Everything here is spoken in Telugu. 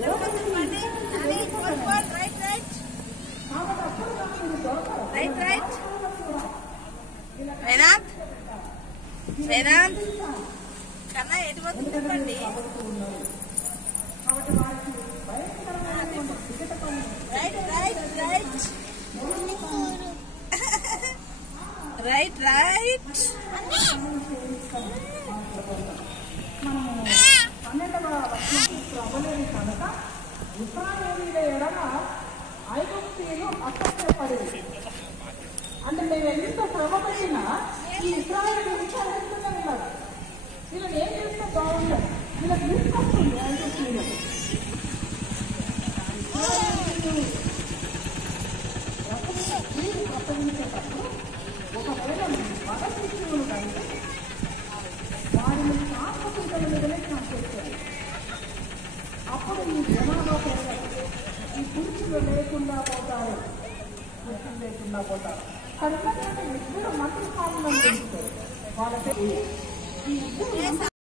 రైట్ వేదాంత్ వేదాంత్ కన్నా ఎటు పోతుంది చెప్పండి. Right right right right right. 12వ వచనం అవ్వలేదు కనుక ఇశ్రాయేలీయుల ఎడల ఐగుప్తీయులు అసహ్యపడేది. అంటే మేము ఎంత శ్రమ పడినా ఈ ఇశ్రాయేలు విచారిస్తూనే ఉన్నారు. వీళ్ళని ఏం చేస్తే బాగుండదు, వీళ్ళకి తీసుకొస్తుంది ఐగుప్తీయులు. అప్పగించేటప్పుడు ఒకవేళ మగ శిశువులు కంటే వారిని ఆత్మపిల్లల మీదనే చేస్తారు. అప్పుడు ఈ జనాభా పెరగదు, ఈ పురుషులు లేకుండా పోతారు, పురుషులు లేకుండా పోతారు. కనుక ఇద్దరు మంత్రి స్థానంలో వాళ్ళ